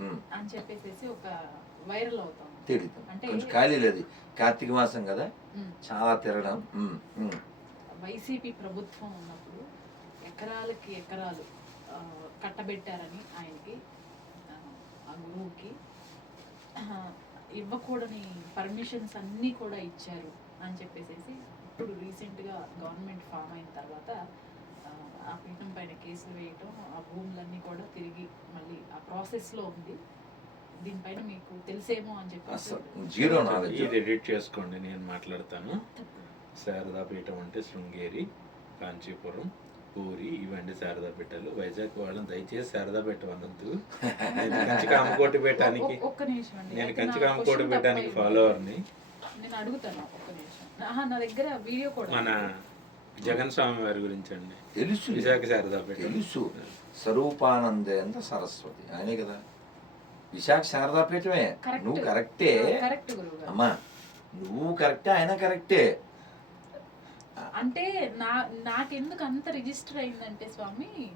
అని చెప్పేసి ఒక వైరల్ అవుతాం. తిరుగుతాం. అంటే- కొంచెం ఖాళీ లేదు. కార్తీక మాసం కదా. చాలా తిరగడం. వైసీపీ ప్రభుత్వం ఉన్నప్పుడు ఎకరాలకి ఎకరాలు కట్టబెట్టారని ఆయనకి ఆ, గురువుకి ఇవ్వకూడని పర్మిషన్స్ అన్నీ కూడా ఇచ్చారు అని చెప్పేసి ఇప్పుడు రీసెంట్గా గవర్నమెంట్ ఫామ్ అయిన తర్వాత ఆ, పీఠం పైన కేసులు వేయటం ఆ భూములన్నీ కూడా తిరిగి మళ్ళీ ఆ ప్రాసెస్లో ఉంది. దీనిపైన మీకు తెలిసేమో అని అసలు జీరో నాలెడ్జ్. ఇది ఎడిట్ చేసుకోండి నేను మాట్లాడతాను. శారదా పీఠం అంటే శృంగేరి కాంచీపురం పూరి ఇవండి శారదా పీఠాలు. వైజాగ్ వాళ్ళని దయచేసి శారదా పీఠ అనొద్దు. నేను కంచి కామకోటి పీఠానికి నేను కంచి కామకోటి పీఠానికి. ఫాలోవర్ని నేను అడుగుతాను ఒక్క నిమిషం. నా దగ్గర వీడియో కూడా మన జగన్ స్వామి వారి గురించి అండి తెలుసు. విశాఖ శారదా పీఠం. తెలుసు. స్వరూపానందేంద్ర సరస్వతి. ఆయనే కదా. విశాఖ శారదాపీఠమే. నువ్వు కరెక్టే. కరెక్ట్ గురువు గారు అమ్మా నువ్వు కరెక్టే ఆయన కరెక్టే. అంటే నా నాకెందుకు అంత రిజిస్టర్ అయిందంటే స్వామి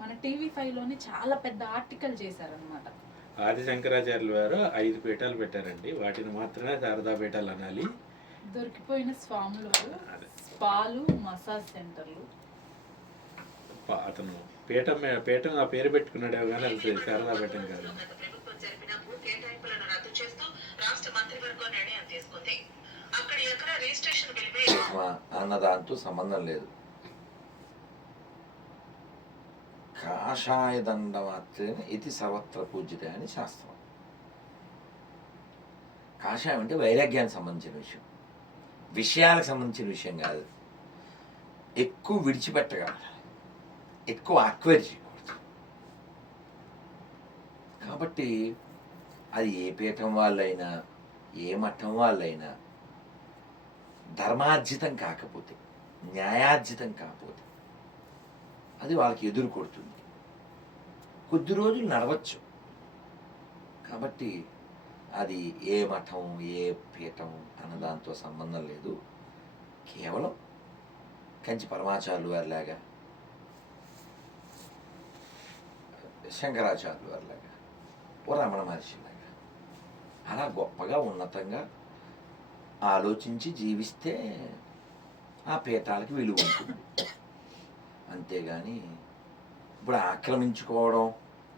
మన టీవీ ఫైవ్లోని చాలా పెద్ద ఆర్టికల్ చేశారనమాట ఆది శంకరాచార్యుల వారు ఐదు పీఠాలు పెట్టారండి. వాటిని మాత్రమే శారదా పీఠాలు అనాలి. దొరికిపోయిన స్వాములు. స్పాలు మసాజ్ సెంటర్లు. అతను పీఠం మీద- పీఠం ఆ పేరు పెట్టుకున్నాడే కానీ అది శారదా పీఠం కాదు. గత ప్రభుత్వం జరిపిన భూ కేటాయింపులను రద్దు చేస్తూ రాష్ట్ర మంత్రివర్గం నిర్ణయం తీసుకుంది అక్కడ ఎకరా రిజిస్ట్రేషన్ విలువే అమ్మా, అన్న దాంతో సంబంధం లేదు. కాషాయ దండ మాత్రమే ఇది సర్వత్ర పూజిత అని శాస్త్రం. కాషాయం అంటే వైరాగ్యానికి సంబంధించిన విషయం. విషయాలకు సంబంధించిన విషయం కాదు. ఎక్కువ విడిచిపెట్టగలగాలి. ఎక్కువ అక్వైర్ చేయకూడదు. కాబట్టి అది ఏ పీఠం వాళ్ళైనా ఏ మఠం వాళ్ళైనా ధర్మార్జితం కాకపోతే న్యాయార్జితం కాకపోతే అది వాళ్ళకి ఎదురు కొడుతుంది కొద్ది రోజులు నడవచ్చు. కాబట్టి అది ఏ మఠం ఏ పీఠం అన్న దాంతో సంబంధం లేదు. కేవలం కంచి పరమాచార్యులు వారిలాగా శంకరాచార్యులు వారిలాగా ఓ రమణ మహర్షిలాగా అలా గొప్పగా ఉన్నతంగా ఆలోచించి జీవిస్తే ఆ పీఠాలకి విలువ ఉంటుంది. అంతేగాని ఇప్పుడు ఆక్రమించుకోవడం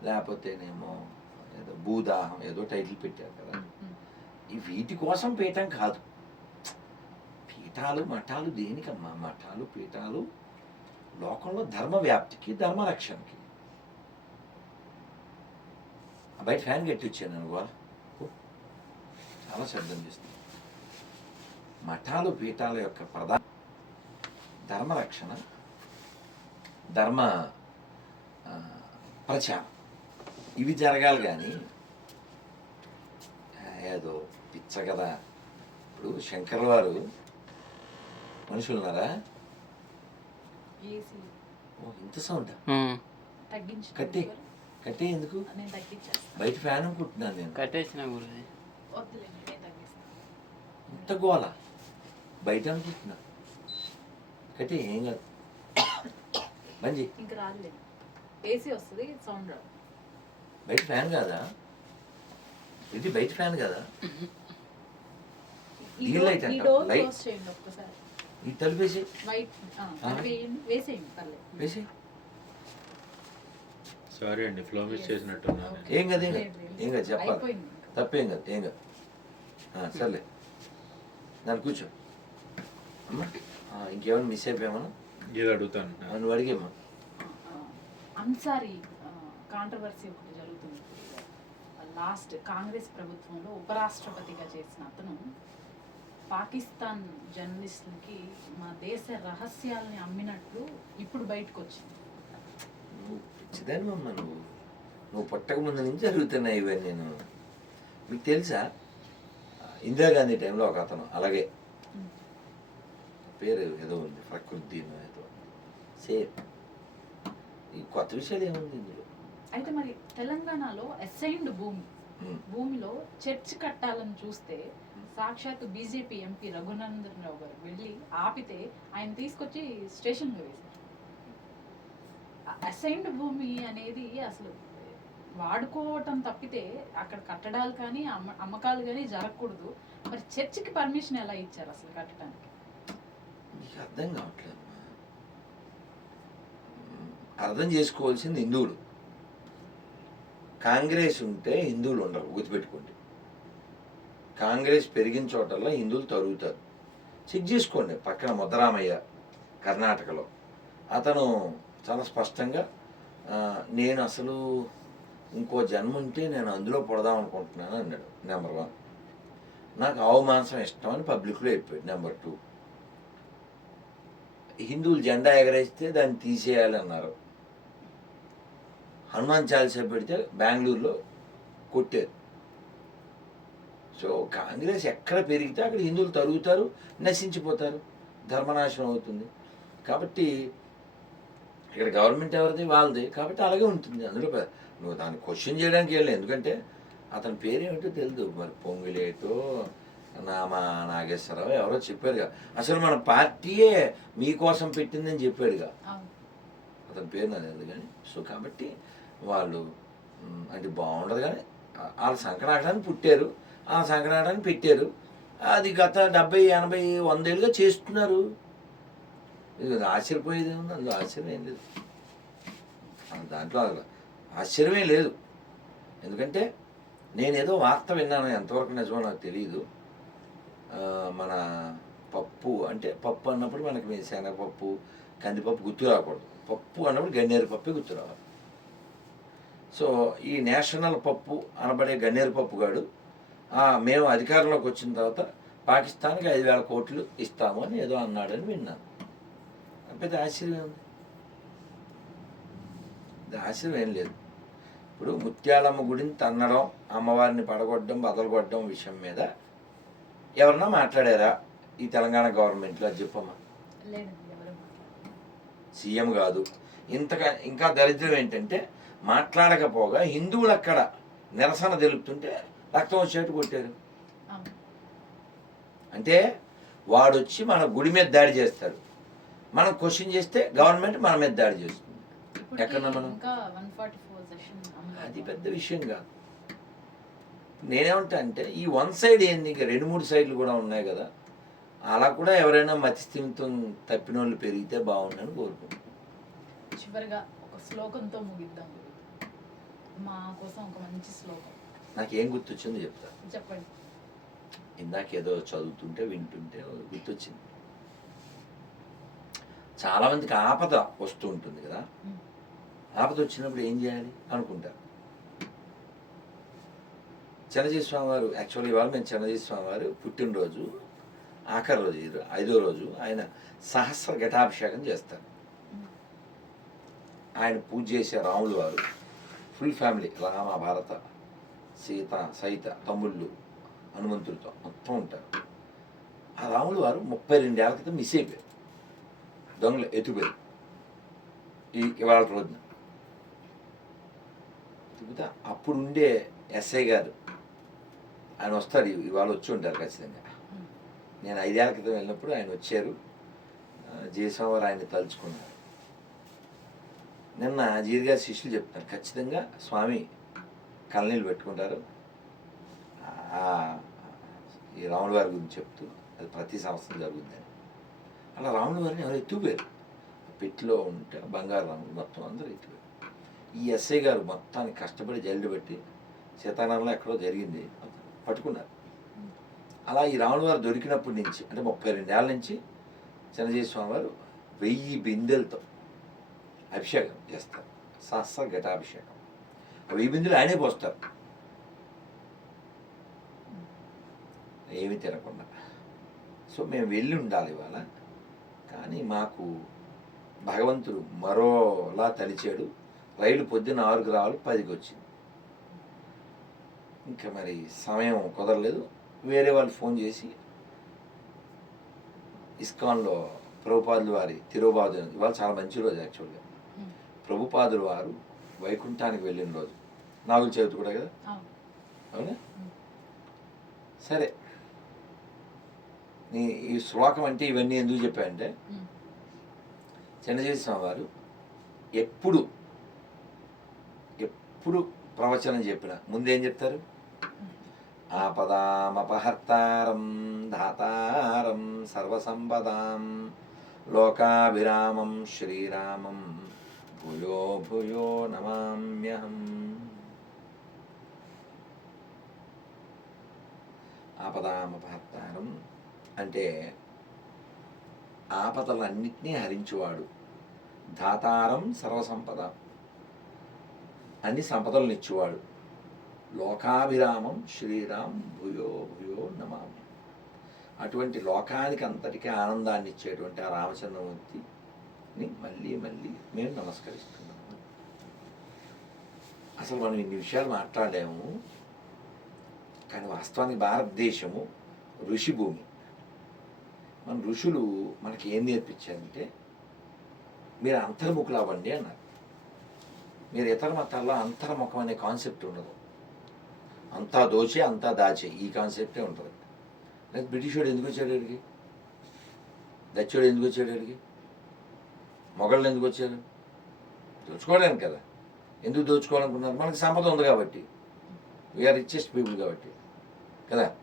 లేకపోతేనేమో ఏదో భూదాహం ఏదో టైటిల్ పెట్టారు కదా. ఈ వీటి కోసం పీఠం కాదు. పీఠాలు మఠాలు దేనికమ్మా? మఠాలు పీఠాలు లోకంలో ధర్మ వ్యాప్తికి ధర్మ రక్షణకి ఆ బయట ఫ్యాన్ కట్టి వచ్చాను నేను గోల చాలా శబ్దం చేస్తుంది. మఠాలు పీఠాల యొక్క ప్రధాన ధర్మరక్షణ ధర్మ ప్రచారం. ఇవి జరగాలి కానీ ఏదో పిచ్చ కదా ఇప్పుడు శంకర్ వారు మనుషులున్నారా? ఏసీ. ఓ ఇంత సౌండ్? తగ్గించి కట్టి. కట్టే ఎందుకు? బయట ఫ్యాన్ అనుకుంటున్నాను నేను. కట్టేసిన ఇంత గోల? బయట అనుకుంటున్నా. కట్టే ఏం కాదు. మంచి ఇంక రాదులేండి ఏసీ వస్తుంది సౌండ్ రాదు. బయట ఫ్యాన్ కాదా? ఇది బయట ఫ్యాన్ కదా? ఈ లైట్ ఈ పర్లేదు. వేసి సారీ అండి ఫ్లో మిస్ చేసినట్టున్నాను ఓకే. ఏం కదా ఏం కాదు. లేదు. ఏం కాదు చెప్పాలి. తప్పేం కాదు ఏం కాదు. ఆ, సర్లే. దాన్ని కూర్చో. అమ్మా ఆ, ఇంకేమైనా మిస్ అయిపోయామన్నా ఇది అడుగుతాను. నువ్వు అడిగేమ్మా. అన్సారీ కాంట్రవర్సీ ఒకటి జరుగుతుంది. లాస్ట్ కాంగ్రెస్ ప్రభుత్వంలో ఉపరాష్ట్రపతిగా చేసిన అతను పాకిస్తాన్ జర్నలిస్టులకి మా దేశ రహస్యాలని అమ్మినట్లు ఇప్పుడు బయటకు వచ్చింది నువ్వు నువ్వు నువ్వు పుట్టక ముందు నుంచి జరుగుతున్నాయి ఇవన్నీ నేను మీకు తెలుసా? ఇందిరాగాంధీ టైంలో ఒక అతను అలాగే. పేరు ఏదో ఉంది ప్రకృతిన్ ఏదో. సేమ్. ఈ కొత్త విషయాలు ఏముంది ఇందులో? అయితే మరి తెలంగాణలో అసైన్డ్ భూమి. ఉమ్. భూమిలో చర్చ్ కట్టాలని చూస్తే సాక్షాత్ బీజేపీ ఎంపీ రఘునందన్ రావు గారు వెళ్ళి ఆపితే ఆయన తీసుకొచ్చి స్టేషన్లో వేశారు. అసైన్డ్ భూమి అనేది అసలు వాడుకోవటం తప్పితే అక్కడ కట్టడాలు కానీ అమ్మ అమ్మకాలు కానీ జరగకూడదు. మరి చర్చికి పర్మిషన్ ఎలా ఇచ్చారు అసలు కట్టడానికి? నీకు అర్థం కావట్లేదు. అర్థం చేసుకోవాల్సింది హిందువులు. కాంగ్రెస్ ఉంటే హిందువులు ఉండరు గుర్తుపెట్టుకోండి. కాంగ్రెస్ పెరిగిన చోటల్లో హిందువులు తరుగుతారు. చెక్ చేసుకోండి పక్కన ముద్దరామయ్య కర్ణాటకలో. అతను చాలా స్పష్టంగా నేను అసలు ఇంకో జన్మ ఉంటే నేను అందులో పడదాం అనుకుంటున్నాను అన్నాడు నెంబర్ వన్. నాకు ఆవు మాంసం ఇష్టం అని పబ్లిక్లో చెప్పాడు నెంబర్ టూ. హిందువులు జెండా ఎగరేస్తే దాన్ని తీసేయాలన్నారు హనుమాన్ చాలీసా పెడితే బెంగళూరులో కొట్టారు సో కాంగ్రెస్ ఎక్కడ పెరిగితే అక్కడ హిందువులు తరుగుతారు నశించిపోతారు ధర్మనాశనం అవుతుంది. కాబట్టి ఇక్కడ గవర్నమెంట్ ఎవరిది? వాళ్ళది. కాబట్టి అలాగే ఉంటుంది. అందులో నువ్వు దాన్ని క్వశ్చన్ చేయడానికి వెళ్ళి ఎందుకంటే అతని పేరేమిటో తెలియదు మరి పొంగులేటో నామా నాగేశ్వరరావు ఎవరో చెప్పారుగా అసలు మన పార్టీయే మీకోసం పెట్టిందని చెప్పాడుగా. అతని పేరు నాకు తెలియదు కానీ సో కాబట్టి వాళ్ళు అంటే బాగుండదు కానీ వాళ్ళ సంక్రాంతాన్ని పుట్టారు ఆ సంక్రాంతాన్ని పెట్టారు. అది గత డెబ్బై ఎనభై వందేళ్ళుగా చేస్తున్నారు. ఇది ఆశ్చర్యపోయేది ఉంది అందులో ఆశ్చర్యం ఏం లేదు. దాంట్లో ఆశ్చర్యమే లేదు. ఎందుకంటే నేనేదో వార్త విన్నాను ఎంతవరకు నిజమో నాకు తెలియదు మన పప్పు అంటే పప్పు అన్నప్పుడు మనకి శనగపప్పు కందిపప్పు గుర్తు రాకూడదు. పప్పు అన్నప్పుడు గన్నేరు పప్పే గుర్తు రావాలి. సో ఈ నేషనల్ పప్పు అనబడే గన్నేరు పప్పు గాడు మేము అధికారంలోకి వచ్చిన తర్వాత పాకిస్తాన్కి ఐదు వేల కోట్లు ఇస్తాము అని ఏదో అన్నాడని విన్నాను. పెద్ద ఆశ్చర్యం ఉంది ఆశ్చర్యం ఏం లేదు. ఇప్పుడు ముత్యాలమ్మ గుడిని తన్నడం అమ్మవారిని పడగొట్టడం బదలగొట్టడం విషయం మీద ఎవరన్నా మాట్లాడారా ఈ తెలంగాణ గవర్నమెంట్లో? అది చెప్పమ్మా. సీఎం కాదు. ఇంతగా ఇంకా దరిద్రం ఏంటంటే మాట్లాడకపోగా హిందువులు అక్కడ నిరసన తెలుపుతుంటే రక్తం వచ్చేట్టు కొట్టారు. అంటే వాడొచ్చి మన గుడి మీద దాడి చేస్తాడు మనం క్వశ్చన్ చేస్తే గవర్నమెంట్ మన మీద దాడి చేస్తుంది. ఎక్కడున్నా మనం? అది పెద్ద విషయం కాదు. నేనేమంటా అంటే ఈ వన్ సైడ్ ఏంది? ఇంకా రెండు మూడు సైడ్లు కూడా ఉన్నాయి కదా. అలా కూడా ఎవరైనా మతిస్థిమితం తప్పిన వాళ్ళు పెరిగితే బాగుండని కోరుకుంటున్నాను చివరిగా ఒక శ్లోకంతో ముగిద్దాం. మా కోసం ఒక మంచి శ్లోకం. నాకేం గుర్తొచ్చిందో చెప్తా. చెప్పండి. ఇందాక ఏదో చదువుతుంటే వింటుంటే గుర్తొచ్చింది. చాలా మందికి ఆపద వస్తూ ఉంటుంది కదా. ఆపద వచ్చినప్పుడు ఏం చేయాలి? అనుకుంటారు చిన్నజీ స్వామి వారు యాక్చువల్లీ ఇవాళ మేము చిన్నజీ స్వామి వారు పుట్టినరోజు ఆఖరి రోజు ఇది ఐదో రోజు ఆయన సహస్ర ఘటాభిషేకం చేస్తారు. ఆయన పూజ చేసే రాములు వారు ఫుల్ ఫ్యామిలీ రామ భారత సీత సైత తమ్ముళ్ళు హనుమంతుడితో మొత్తం ఉంటారు. ఆ రాములు వారు ముప్పై రెండేళ్ళ క్రితం మిస్ అయిపోయారు. దొంగలు ఎత్తుపోయి ఈ ఇవాళ రోజున. అప్పుడు ఉండే ఎస్ఐ గారు ఆయన వస్తారు ఇవాళ వచ్చి ఉంటారు ఖచ్చితంగా. నేను ఐదేళ్ళ క్రితం వెళ్ళినప్పుడు ఆయన వచ్చారు. జయస్వామి ఆయన తలుచుకున్నారు. నిన్న జీరిగా శిష్యులు చెప్తున్నారు ఖచ్చితంగా స్వామి కళ్ళనీళ్ళు పెట్టుకుంటారు. ఈ రాముల వారి గురించి చెప్తూ అది ప్రతి సంవత్సరం జరుగుతుందని అలా రాముల వారిని ఎవరు ఎత్తుపోయారు పెట్టిలో ఉంటే బంగారు రాములు మొత్తం అందరూ ఎత్తుపోయారు ఈ ఎస్ఐ గారు మొత్తానికి కష్టపడి జల్లు పెట్టి సీతారాంలో ఎక్కడో జరిగింది పట్టుకున్నారు. అలా ఈ రాముల వారు దొరికినప్పటి నుంచి అంటే ముప్పై రెండేళ్ళ నుంచి చిన్నజీవి స్వామి వారు వెయ్యి బిందెలతో అభిషేకం చేస్తారు. సహస్ర ఘటాభిషేకం. ఆ వెయ్యి బిందెలు ఆయనే పోస్తారు. ఏమి తినకుండా. సో మేము వెళ్ళి ఉండాలి ఇవాళ. కానీ మాకు భగవంతుడు మరోలా తలిచాడు. రైలు పొద్దున్న ఆరుకు రావాలి పదికి వచ్చింది ఇంకా మరి సమయం కుదరలేదు. వేరే వాళ్ళు ఫోన్ చేసి ఇస్కాన్లో ప్రభుపాదులు వారి తిరుబాదు ఇవాళ చాలా మంచి రోజు యాక్చువల్గా. ప్రభుపాదులు వారు వైకుంఠానికి వెళ్ళిన రోజు. నాగుల చవితి కూడా కదా? అవును. సరే. నీ ఈ శ్లోకం అంటే ఇవన్నీ ఎందుకు చెప్పాయంటే. చిన్నజీవి స్వామి వారు ఎప్పుడు ఎప్పుడు ప్రవచనం చెప్పిన ముందేం చెప్తారు? ఆపదామపహర్తారం ధాతారం సర్వసంపదాం. లోకాభిరామం శ్రీరామం భూయో భూయో నమామ్యహం. ఆపదామపహర్తారం అంటే ఆపదలన్నిటినీ హరించువాడు. ధాతారం సర్వసంపద. అన్ని సంపదలను ఇచ్చేవాడు. లోకాభిరామం శ్రీరామ్ భూయో భూయో నమామి అటువంటి లోకానికి అంతటికీ ఆనందాన్ని ఇచ్చేటువంటి ఆ రామచంద్రమూర్తిని మళ్ళీ మళ్ళీ మేము నమస్కరిస్తున్నాము. అసలు మనం ఇన్ని విషయాలు మాట్లాడాము కానీ వాస్తవానికి భారతదేశము ఋషి భూమి. మన ఋషులు మనకి ఏం నేర్పించారంటే మీరు అంతర్ముఖులు అవ్వండి అన్నారు. మీరు ఇతర మతాల్లో అంతర్ముఖం అనే కాన్సెప్ట్ ఉండదు. అంతా దోచే అంతా దాచి. ఈ కాన్సెప్టే ఉంటుంది. లేదు బ్రిటిషోడు ఎందుకు వచ్చాడు ఇక్కడికి? దచ్చోడు ఎందుకు వచ్చాడు ఇక్కడికి? మొఘళ్ళు ఎందుకు వచ్చారు దోచుకోవడానికి కదా. ఎందుకు దోచుకోవాలనుకున్నారు మనకి సంపద ఉంది కాబట్టి. వీఆర్ రిచెస్ట్ పీపుల్ కాబట్టి. కదా?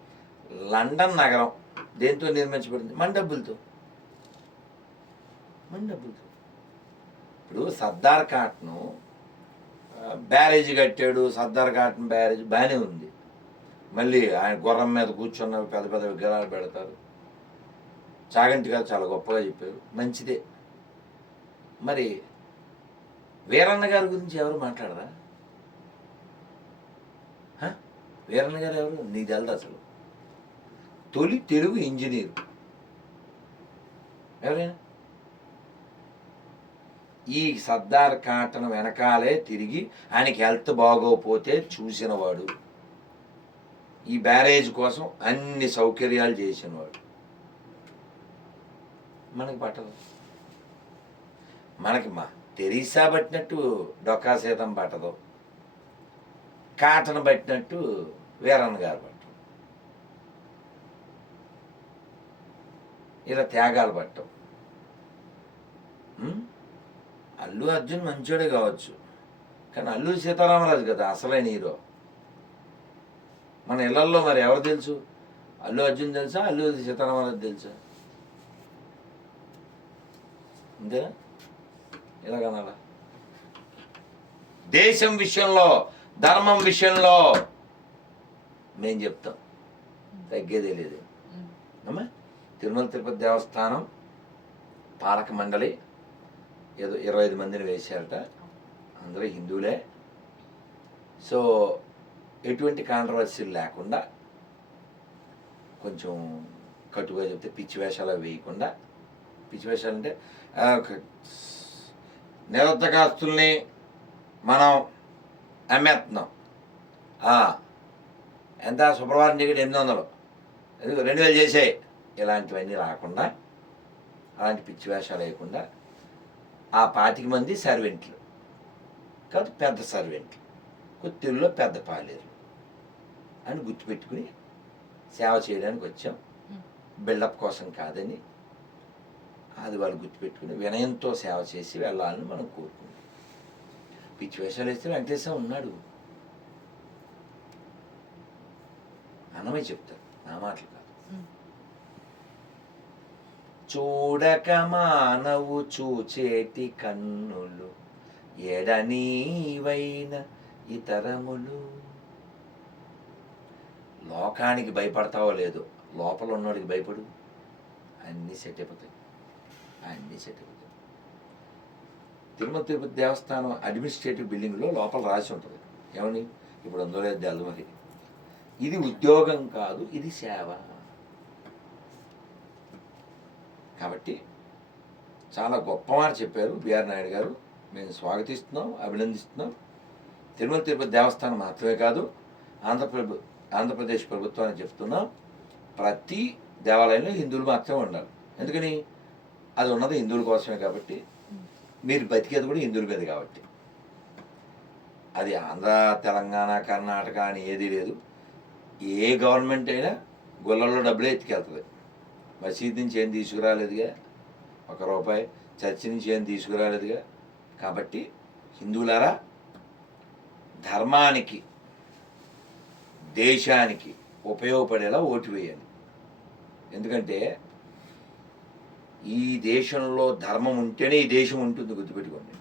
లండన్ నగరం దేంతో నిర్మించబడింది? మన డబ్బులతో. మన డబ్బులతో. ఇప్పుడు సర్దార్ కాట్ను బ్యారేజ్ కట్టాడు సర్దార్ కాటన్ బ్యారేజ్ బాగానే ఉంది. మళ్ళీ ఆయన గుర్రం మీద కూర్చున్న పెద్ద పెద్ద విగ్రహాలు పెడతారు. చాగంటి గారు చాలా గొప్పగా చెప్పారు. మంచిదే. మరి వీరన్న గారి గురించి ఎవరు మాట్లాడరా? వీరన్న గారు ఎవరు? నీకు తెలదు అసలు. తొలి తెలుగు ఇంజనీర్. ఎవరైనా? ఈ సర్దార్ కాటన్ వెనకాలే తిరిగి ఆయనకి హెల్త్ బాగోపోతే చూసినవాడు. ఈ బ్యారేజ్ కోసం అన్ని సౌకర్యాలు చేసినవాడు. మనకి పట్టదు. మనకి మా తెరీసా పట్టినట్టు డొక్కా సీతం పట్టదు. కాటన్ పట్టినట్టు వీరన్న గారు పట్టదు ఇలా త్యాగాలు పట్టవు. అల్లు అర్జున్ మంచోడే కావచ్చు. కానీ అల్లు సీతారామరాజు కదా అసలైన హీరో. మన ఇళ్ళల్లో మరి ఎవరు తెలుసు? అల్లు అర్జున్ తెలుసా? అల్లు సీతారామరాజు తెలుసా? అంతేనా ఇలాగనాలా దేశం విషయంలో ధర్మం విషయంలో మేము చెప్తాం. తగ్గేదే లేదు. అమ్మా తిరుమల తిరుపతి దేవస్థానం పాలక మండలి ఏదో ఇరవై ఐదు మందిని వేశారట. అందరూ హిందువులే. సో ఎటువంటి కాంట్రవర్సీలు లేకుండా కొంచెం కట్టుగా చెప్తే పిచ్చి వేషాలు వేయకుండా పిచ్చి వేషాలు అంటే ఆ, నిరర్ధకాస్తుల్ని మనం అమ్మేస్తున్నాం ఎంత శుక్రవారం టికెట్ ఎనిమిది వందలు. ఎందుకు? రెండు వేలు చేసే ఇలాంటివన్నీ రాకుండా అలాంటి పిచ్చి వేషాలు వేయకుండా ఆ పాతిక మంది సర్వెంట్లు. కాదు పెద్ద సర్వెంట్లు. కొత్తూరులో పెద్ద పాలేరు అని గుర్తుపెట్టుకుని సేవ చేయడానికి వచ్చాం. బిల్డప్ కోసం కాదని అది వాళ్ళు గుర్తుపెట్టుకుని వినయంతో సేవ చేసి వెళ్ళాలని మనం కోరుకున్నాం. పిచ్చి వేషాలు వేస్తే వెంకటేశ్వర ఉన్నాడు. అన్నమే చెప్తారు. నా మాటలు కాదు. చూడక మానవు చూచేటి కన్నులు ఎడనీవైన ఇతరములు. లోకానికి భయపడతావో లేదు లోపల ఉన్నోడికి భయపడు. అన్నీ సెట్ అయిపోతాయి. అన్నీ సెట్ అయిపోతాయి. తిరుమల తిరుపతి దేవస్థానం అడ్మినిస్ట్రేటివ్ బిల్డింగ్లో లోపల రాసి ఉంటుంది. ఏమని? ఇప్పుడు అందులో లేదు మరి ఇది ఉద్యోగం కాదు ఇది సేవ. కాబట్టి చాలా గొప్ప మాట చెప్పారు బిఆర్ నాయుడు గారు. మేము స్వాగతిస్తున్నాం అభినందిస్తున్నాం. తిరుమల తిరుపతి దేవస్థానం మాత్రమే కాదు ఆంధ్రప్రభు ఆంధ్రప్రదేశ్ ప్రభుత్వానికి చెప్తున్నాం ప్రతి దేవాలయంలో హిందువులు మాత్రమే ఉండాలి. ఎందుకని? అది ఉన్నది హిందువుల కోసమే కాబట్టి. మీరు బతికేది కూడా హిందువుల మీద కాబట్టి. అది ఆంధ్ర తెలంగాణ కర్ణాటక అని ఏదీ లేదు. ఏ గవర్నమెంట్ అయినా గుళ్ళల్లో డబ్బులే ఎత్తుకెళ్తుంది. మసీద్ నుంచి ఏం తీసుకురాలేదుగా? ఒక రూపాయి చర్చి నుంచి ఏం తీసుకురాలేదుగా? కాబట్టి హిందువులారా ధర్మానికి దేశానికి ఉపయోగపడేలా ఓటు వేయాలి ఎందుకంటే ఈ దేశంలో ధర్మం ఉంటేనే ఈ దేశం ఉంటుంది గుర్తుపెట్టుకోండి.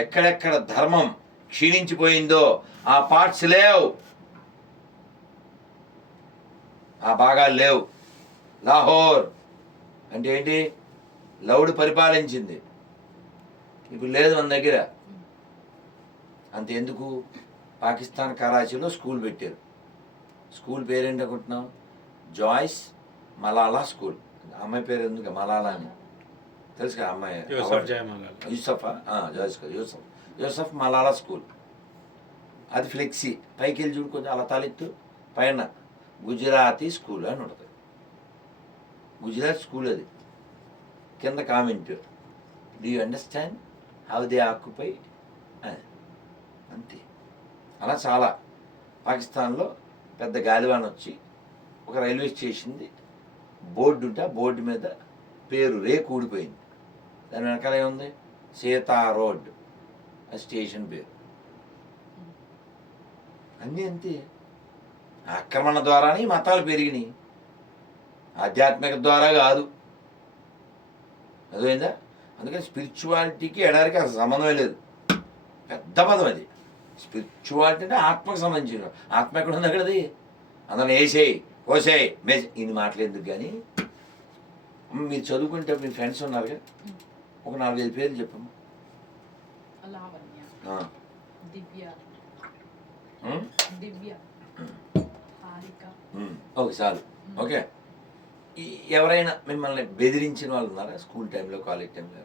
ఎక్కడెక్కడ ధర్మం క్షీణించిపోయిందో ఆ పార్ట్స్ లేవు. ఆ భాగాలు లేవు. లాహోర్ అంటే ఏంటి? లౌడ్ పరిపాలించింది. ఇప్పుడు లేదు మన దగ్గర. అంత ఎందుకు? పాకిస్తాన్ కరాచీలో స్కూల్ పెట్టారు. స్కూల్ పేరేంటి అనుకుంటున్నాం జాయిస్ మలాలా స్కూల్. అమ్మాయి పేరు ఎందుకు? మలాలా అని. తెలుసు కదా అమ్మాయి? యూసఫ్ జాయిస్ కాదు, యూసఫ్. యూసఫ్ మలాలా స్కూల్. అది ఫ్లెక్సీ. పైకి వెళ్ళి చూడు కొంచెం అలా తాలెత్తు. పైన గుజరాతీ స్కూల్ అని ఉంటుంది. గుజరాత్ స్కూల్ అది. కింద comment. Do you understand how they occupy అంతే. అలా చాలా. పాకిస్తాన్లో పెద్ద గాలివాన వచ్చి ఒక రైల్వే స్టేషన్ది బోర్డు ఉంటే ఆ బోర్డు మీద పేరు రేకు ఊడిపోయింది. దాని వెనకాల ఏముంది? సీతా రోడ్. ఆ స్టేషన్ పేరు. అన్నీ అంతే. ఆక్రమణ ద్వారానే మతాలు పెరిగినాయి. ఆధ్యాత్మిక ద్వారా కాదు. అర్థమైందా? అందుకని స్పిరిచువాలిటీకి ఎడారికి అసలు సంబంధమే లేదు. పెద్ద పదం అది. స్పిరిచువాలిటీ అంటే ఆత్మకు సంబంధించిన ఆత్మ ఎక్కడ ఉంది అక్కడది? అందరం వేసేయి కోసేయి మెస్ ఇన్ని మాటలు ఎందుకు కానీ మీరు చదువుకుంటే మీ ఫ్రెండ్స్ ఉన్నారు కదా? ఒక నాలుగైదు పేర్లు చెప్పమ్మా. ఓకే చాలు. ఓకే. ఈ- ఎవరైనా మిమ్మల్ని బెదిరించిన వాళ్ళు ఉన్నారా? స్కూల్ టైంలో కాలేజ్ టైంలో?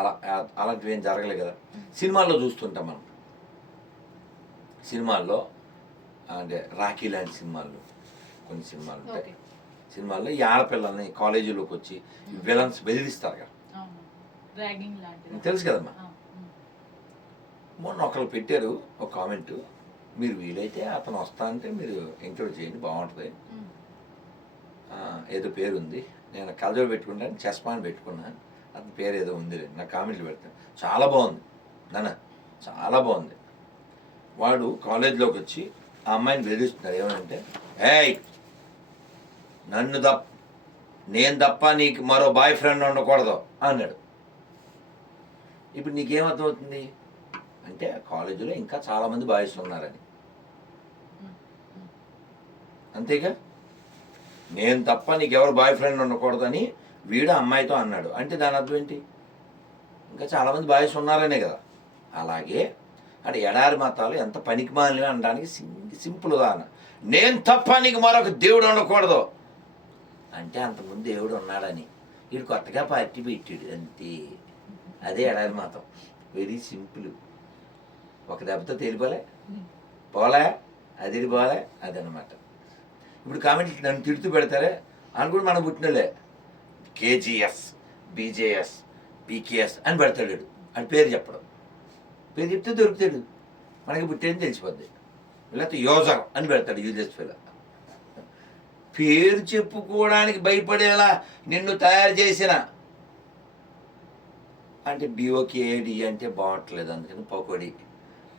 అలా అలాంటివి ఏం జరగలేదు కదా. సినిమాల్లో చూస్తుంటాం మనం. సినిమాల్లో అంటే రాఖీ లాంటి సినిమాలు కొన్ని సినిమాలు ఉంటాయి. సినిమాల్లో ఈ ఆడపిల్లల్ని కాలేజీలోకి వచ్చి విలన్స్ బెదిరిస్తారు కదా. తెలుసు కదమ్మా. మొన్న ఒకళ్ళు పెట్టారు ఒక కామెంట్. మీరు వీలైతే అతను వస్తా అంటే మీరు ఎంకరేజ్ చేయండి బాగుంటుంది. ఏదో పేరు ఉంది నేను కలజోడు పెట్టుకుంటాను చస్మాన్ పెట్టుకున్నా అతని పేరు ఏదో ఉంది నా కామెంట్లు పెడతాను. చాలా బాగుంది. నాన్న చాలా బాగుంది. వాడు కాలేజ్లోకి వచ్చి ఆ అమ్మాయిని బెదిరిస్తున్నాడు ఏమంటే ఏయ్ నన్ను తప్ప నేను తప్ప నీకు మరో బాయ్ ఫ్రెండ్ ఉండకూడదు అన్నాడు. ఇప్పుడు నీకేమర్థమవుతుంది? అంటే కాలేజీలో ఇంకా చాలామంది బాయ్స్ ఉన్నారని. అంతేగా? నేను తప్ప నీకెవరు బాయ్ ఫ్రెండ్ ఉండకూడదని వీడు అమ్మాయితో అన్నాడు. అంటే దాని అర్థం ఏంటి? ఇంకా చాలామంది బాయ్స్ ఉన్నారనే కదా. అలాగే అంటే ఎడారి మతాలు ఎంత పనికి మాలినవి అనడానికి సింపుల్ ఉదాహరణ. నేను తప్ప నీకు మరొక దేవుడు ఉండకూడదు. అంటే అంతకుముందు దేవుడు ఉన్నాడని. వీడు కొత్తగా పార్టీ పెట్టాడు. అంతే. అదే ఎడారి మతం వెరీ సింపుల్. ఒక దెబ్బతో తేలిపోలే? పోలే? అది పోలే? అదనమాట ఇప్పుడు కామెంట్ నన్ను తిడుతూ పెడతారే? అని కూడా మనం పుట్టినలే కేజీఎస్ బీజేఎస్ పీకేఎస్ అని పెడతాడు అని పేరు చెప్పడం. పేరు చెప్తే దొరుకుతాడు. మనకి పుట్టేది తెలిసిపోద్ది. లేకపోతే యోజర్ అని పెడతాడు యూజెస్ ఫిల్. పేరు చెప్పుకోవడానికి భయపడేలా నిన్ను తయారు చేసిన. అంటే బిఓకేడి అంటే బాగుంటలేదు అందుకని పకోడీ.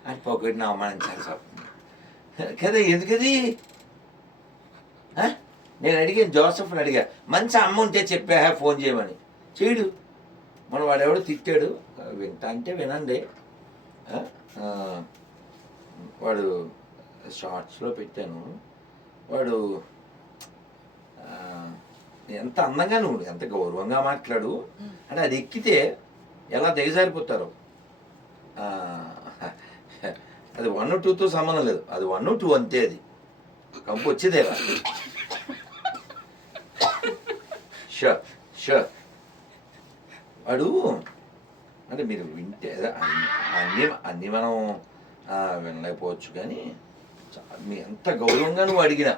అంటే పకోడిని అవమానించాల్సి వస్తుంది. కదా ఎందుకది? నేను అడిగాను జోసఫ్ని అడిగా. మంచి అమ్మ ఉంటే చెప్పా ఫోన్ చేయమని. చేయడు. మన వాడెవడో తిట్టాడు. వింటా అంటే వినండి. వాడు షార్ట్స్లో పెట్టాను. వాడు ఎంత అందంగా నువ్వు ఎంత గౌరవంగా మాట్లాడు. అంటే అది ఎక్కితే ఎలా దిగజారిపోతారు? అది వన్ టూతో సంబంధం లేదు. అది వన్ టూ అంతే అది. కంపు వచ్చేదేలా? షూర్ షూర్ వాడు అంటే మీరు వింటే అన్ని- అన్ని మనం వినలేకపోవచ్చు కానీ మీ ఎంత గౌరవంగా నువ్వు అడిగినా.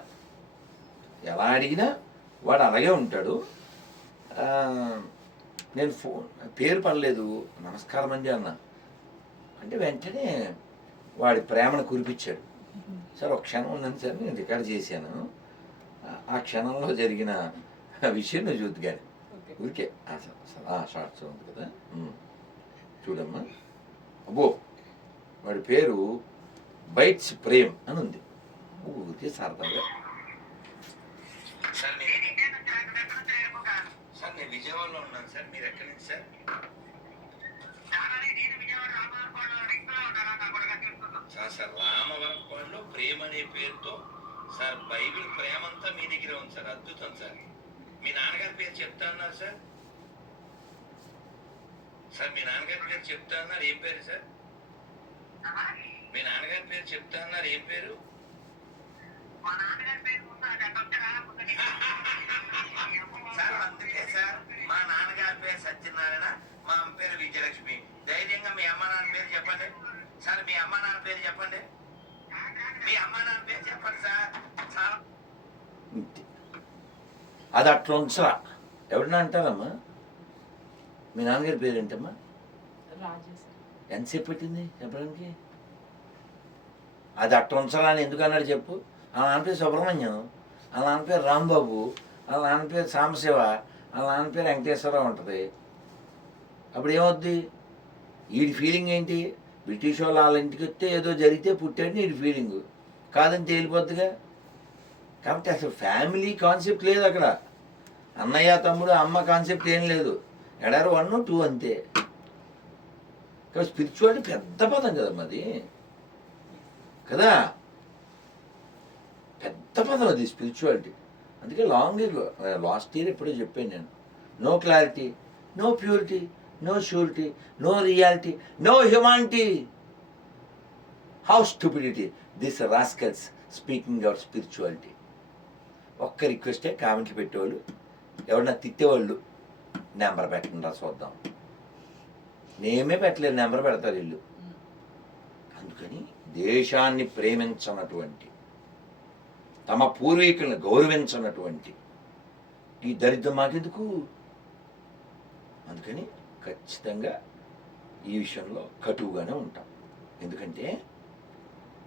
ఎలా అడిగినా వాడు అలాగే ఉంటాడు. నేను ఫోన్ పేరు పడలేదు. నమస్కారం అండి అన్న. అంటే వెంటనే వాడి ప్రేమను కురిపించాడు. సార్ ఒక క్షణం ఉందని సార్ నేను రికార్డ్ చేశాను. ఆ క్షణంలో జరిగిన విషయం నువ్వు చూద్దు కానీ. ఓకే. ఊరికే. ఆ ఆ షార్ట్స్ ఉంది కదా. చూడమ్మా. అబ్బో వాడి పేరు బైట్స్ ప్రేమ్ అని ఉంది. ఊరికే సరదాగా. సార్ నేను సార్ నేను విజయవాడలో ఉన్నాను సార్. మీరు ఎక్కడి నుంచి సార్? సార్ సార్ రామవరపాడులో ప్రేమ అనే పేరుతో సార్ బైబిల్ ప్రేమ అంతా మీ దగ్గర ఉంది సార్. అద్భుతం సార్. మీ నాన్నగారి పేరు చెప్తా అన్నారు సార్. సార్ మీ నాన్నగారి పేరు చెప్తా అన్నారు. ఏం పేరు సార్? మీ నాన్నగారి పేరు చెప్తా అన్నారు. ఏం పేరు? సార్ అందుకే సార్ మా నాన్నగారి పేరు సత్యనారాయణ మా అమ్మ పేరు విజయలక్ష్మి. ధైర్యంగా మీ అమ్మ నాన్న పేరు చెప్పండి. సార్ మీ అమ్మ నాన్న పేరు చెప్పండి. మీ అమ్మ నాన్న పేరు చెప్పండి సార్. సార్. అది అట్లా ఉంచరా ఎవరన్నా అంటారమ్మా? మీ నాన్నగారి పేరు ఏంటమ్మా ఎంతసేపు పెట్టింది చెప్పడానికి? అది అట్ట ఉంచరా అని ఎందుకు అన్నాడు చెప్పు? ఆ నాన్న పేరు సుబ్రహ్మణ్యం ఆ నాన్న పేరు రాంబాబు ఆ నాన్న పేరు సాంబశివ ఆ నాన్న పేరు వెంకటేశ్వరరావు ఉంటుంది. అప్పుడు ఏమవుద్ది? వీడి ఫీలింగ్ ఏంటి? బ్రిటిష్ వాళ్ళు వాళ్ళ ఇంటికి వస్తే ఏదో జరిగితే పుట్టాడు వీడి ఫీలింగ్ కాదని తేలిపోద్దిగా? కాబట్టి అసలు ఫ్యామిలీ కాన్సెప్ట్ లేదు అక్కడ. అన్నయ్య తమ్ముడు అమ్మ కాన్సెప్ట్ ఏం లేదు. ఎడారు వన్ టూ అంతే. కాబట్టి స్పిరిచువాలిటీ పెద్ద పదం కదా అది. కదా? పెద్ద పదం అది స్పిరిచువాలిటీ అందుకే లాంగ్ లాస్ట్ ఇయర్ ఎప్పుడో చెప్పాను నేను. No clarity no purity no surety no reality no humanity how stupidity this rascals speaking our spirituality ఒక్క రిక్వెస్టే కామెంట్లు పెట్టేవాళ్ళు. ఎవరన్నా తిట్టేవాళ్ళు నెంబర్ పెట్టకుండా చూద్దాం. నేమే పెట్టలేదు నెంబర్ పెడతారు వీళ్ళు. అందుకని దేశాన్ని ప్రేమించనటువంటి తమ పూర్వీకులను గౌరవించనటువంటి ఈ దరిద్రం మాకెందుకు? అందుకని ఖచ్చితంగా ఈ విషయంలో కటువుగానే ఉంటాం. ఎందుకంటే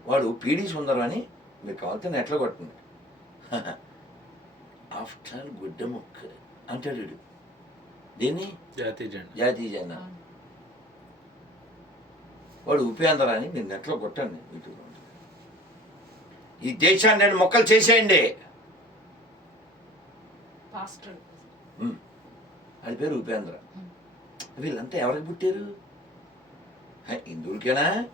వాడు పీడీ సుందరం అని మీరు కావాలంటే నెట్లో కొట్టండి. ఆఫ్టర్ గుడ్డ ముక్క అంటాడు వీడు. దీన్ని? జాతీయ జెండా. జాతీయ జెండా. వాడు ఉపేంద్ర అని మీరు నెట్లో కొట్టండి. యూట్యూబ్లో ఉంటుంది. ఈ దేశాన్ని రెండు మొక్కలు చేసేయండి. అది పేరు ఉపేంద్ర వీళ్ళంతా ఎవరికి పుట్టారు? హే, హిందువులకేనా?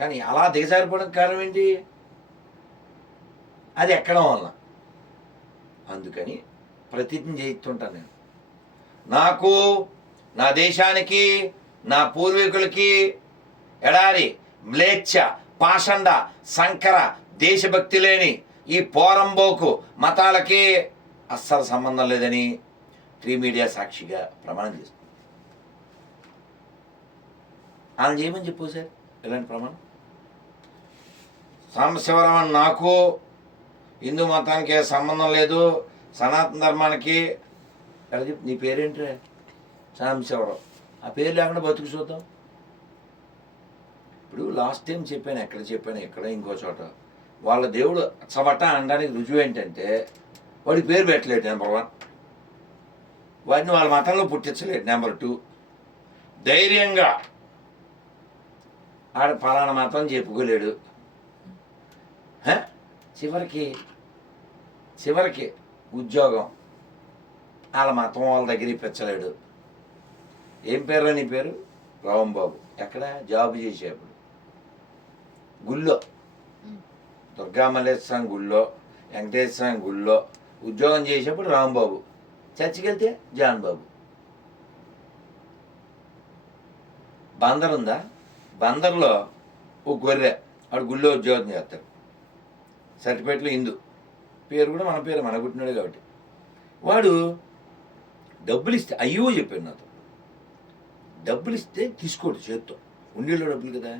కానీ అలా దిగజారిపోవడానికి కారణం ఏంటి? అది ఎక్కడం వల్ల. అందుకని ప్రతిజ్ఞ చేయిస్తుంటాను నేను. నాకు నా దేశానికి నా పూర్వీకులకి ఎడారి మ్లేచ్ఛ పాషండ సంకర దేశభక్తి లేని ఈ పోరంబోకు మతాలకి అస్సలు సంబంధం లేదని త్రీ మీడియా సాక్షిగా ప్రమాణం చేస్తుంది. ఆయన చేయమని చెప్పు సార్ ఎలాంటి ప్రమాణం. సాంబశివరామన్ నాకు హిందూ మతానికి ఏ సంబంధం లేదు. సనాతన ధర్మానికి ఎలా చెప్పు నీ పేరేంటి సాంబశివరావు. ఆ పేరు లేకుండా బతుకు చూద్దాం. ఇప్పుడు లాస్ట్ టైం చెప్పాను ఎక్కడ చెప్పాను ఎక్కడ ఇంకో చోట. వాళ్ళ దేవుడు చవట అనడానికి రుజువు ఏంటంటే వాడికి పేరు పెట్టలేడు నెంబర్ వన్ వాడిని వాళ్ళ మతంలో పుట్టించలేడు నెంబర్ టూ ధైర్యంగా ఆడ ఫలానా మతం చెప్పుకోలేడు. చివరికి చివరికి ఉద్యోగం. వాళ్ళ మతం వాళ్ళ దగ్గర ఇప్పించలేడు ఏం పేరు నీ పేరు? రాంబాబు ఎక్కడ? జాబ్ చేసేప్పుడు. గుళ్ళో. దుర్గామల్లేశ్వర గుళ్ళో వెంకటేశ్వర స్వామి గుళ్ళో ఉద్యోగం చేసేప్పుడు రాంబాబు. చర్చికి వెళ్తే జాన్ బాబు బందర్ ఉందా బందర్లో ఓ గొర్రె వాడు గుళ్ళో ఉద్యోగం చేస్తాడు. సర్టిఫికేట్లో హిందూ పేరు కూడా మన పేరు మన పుట్టినాడు కాబట్టి. వాడు డబ్బులు ఇస్తే అయ్యో చెప్పాడు నాతో. డబ్బులు ఇస్తే తీసుకోడు చేత్తో. ఉండేలో డబ్బులు కదా?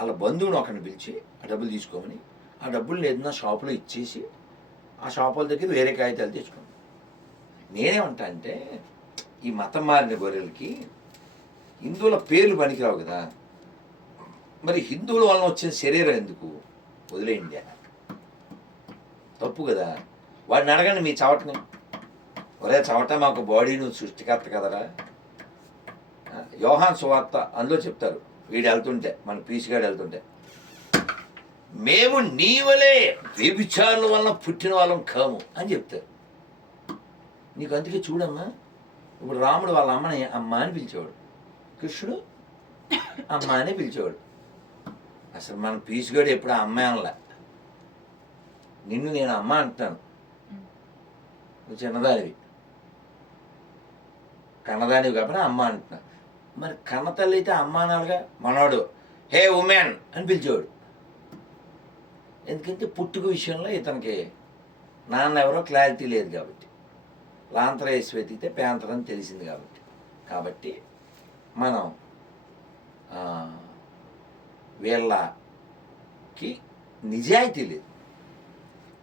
అలా బంధువుని ఒకరిని పిలిచి ఆ డబ్బులు తీసుకోమని ఆ డబ్బులు ఏదైనా షాపులో ఇచ్చేసి ఆ షాపుల దగ్గర వేరే కాగితాలు తెచ్చుకోండి నేనేమంటా అంటే ఈ మతం మారిన గొర్రెలకి హిందువుల పేర్లు పనికిరావు కదా. మరి హిందువుల వలన వచ్చిన శరీరం ఎందుకు? వదిలేయండి తప్పు కదా. వాడిని అడగండి మీ చవటని. ఒరే చవట మాకు బాడీ నువ్వు సృష్టికర్త కదరా. యోహాన్ సువార్త అందులో చెప్తారు. వీడు వెళ్తుంటే మన పీసిగాడు వెళ్తుంటే. మేము నీవలే వ్యభిచారుల వలన పుట్టిన వాళ్ళం కాము అని చెప్తారు. నీకు అందుకే చూడమ్మా. ఇప్పుడు రాముడు వాళ్ళ అమ్మని అమ్మ అని పిలిచేవాడు. కృష్ణుడు అమ్మ అని పిలిచేవాడు. అసలు మన పీసుగాడు ఎప్పుడు అమ్మాయి అనలే. నిన్ను నేను అమ్మ అంటాను. నువ్వు చిన్నదానివి. కన్నదానివి కాబట్టి అమ్మ అంటున్నా. మరి కన్న తల్లి అయితే అమ్మ అనాలిగా? మనోడు. హే ఉమెన్ అని పిలిచేవాడు. ఎందుకంటే పుట్టుక విషయంలో ఇతనికి నాన్న ఎవరో క్లారిటీ లేదు కాబట్టి. లాంతర వేసి వెతికితే పేంతరం తెలిసింది కాబట్టి. కాబట్టి మనం వీళ్ళకి నిజాయితీ లేదు.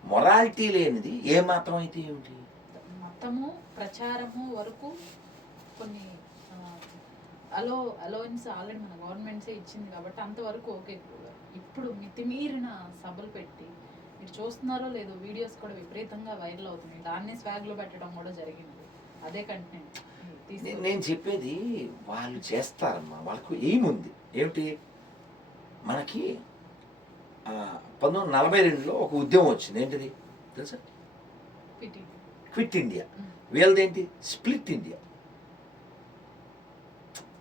మొరాలిటీ లేనిది ఏ మాత్రం అయితే ఏమిటి? మతము ప్రచారము వరకు కొన్ని అలో అలోవెన్స్ ఆల్రెడీ మన గవర్నమెంట్సే ఇచ్చింది కాబట్టి అంతవరకు ఓకే. ఇప్పుడు మితిమీరిన సభలు పెట్టి మీరు చూస్తున్నారో లేదో వీడియోస్ కూడా విపరీతంగా వైరల్ అవుతున్నాయి. దాన్ని స్వాగ్లో పెట్టడం కూడా జరిగింది. అదే కంటెంట్. నేను చెప్పేది వాళ్ళు చేస్తారమ్మా. వాళ్ళకు ఏముంది ఏమిటి? మనకి పంతొమ్మిది వందల నలభై రెండులో ఒక ఉద్యమం వచ్చింది. ఏంటిది? తెలుసా? Quit India. వీళ్ళదేంటి split India.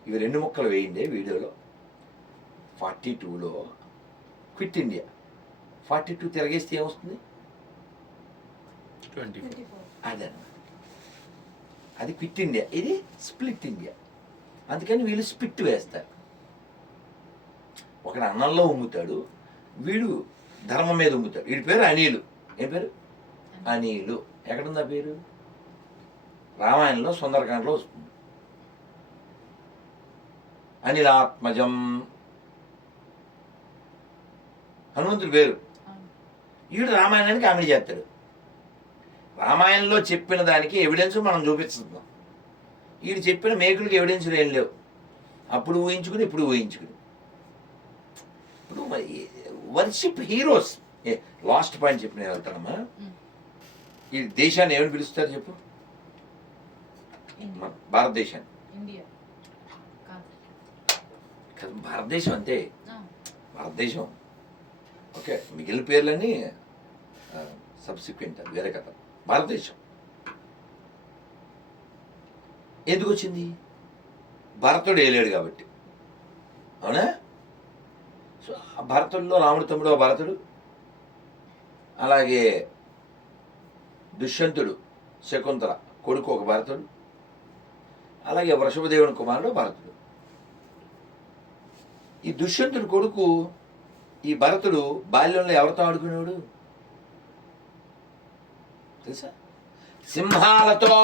ఇవి రెండు ముక్కలు వేయండి వీడియోలో. ఫార్టీ టూలో క్విట్ ఇండియా. ఫార్టీ టూ తిరగేస్తే ఏమొస్తుంది? ట్వంటీ అదన్నమాట. అది క్విట్ ఇండియా. ఇది స్ప్లిట్ ఇండియా. అందుకని వీళ్ళు స్పిట్ వేస్తారు. ఒకడు అన్నంలో ఉమ్ముతాడు. వీడు ధర్మం మీద ఉమ్ముతాడు. వీడి పేరు అనిలు. ఏం పేరు? అనీలు. ఎక్కడుందా పేరు? రామాయణంలో సుందరకాండలో వస్తుంది. అనిలాత్మజం. హనుమంతుడి పేరు. వీడు రామాయణానికి కామెడీ చేస్తాడు. రామాయణంలో చెప్పిన దానికి ఎవిడెన్స్ మనం చూపిస్తున్నాం వీడు చెప్పిన మేకులకి ఎవిడెన్స్ ఏం లేవు. అప్పుడు ఊహించుకుని ఇప్పుడు ఊహించుకుని. ఇప్పుడు worship heroes. A last point చెప్పి నేను వెళ్తానమ్మా. ఈ దేశాన్ని ఏమని పిలుస్తారు చెప్పు? భారతదేశాన్ని. ఇండియా. కాదు. కదా భారతదేశం అంతే. భారతదేశం. ఓకే మిగిలిన పేర్లన్నీ సబ్సిక్వెంట్ వేరే కథ. భారతదేశం. ఎందుకు వచ్చింది? భరతుడు వేయలేడు కాబట్టి. అవునా? సో రాముడు తమ్ముడు భరతుడు అలాగే దుష్యంతుడు శకుంతల కొడుకు ఒక భరతుడు అలాగే వృషభదేవుని కుమారుడు భరతుడు. ఈ దుష్యంతుడు కొడుకు ఈ భరతుడు బాల్యంలో ఎవరితో ఆడుకునేవాడు? తెలుసా? సింహాలతో.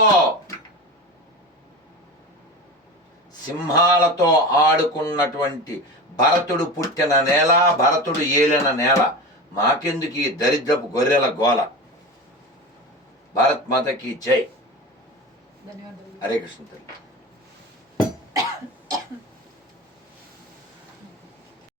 సింహాలతో ఆడుకున్నటువంటి భరతుడు పుట్టిన నేల భరతుడు ఏలిన నేల. మాకెందుకు ఈ దరిద్రపు గొర్రెల గోల? భారత్ మాతకి జై. హరే కృష్ణ తల్లి.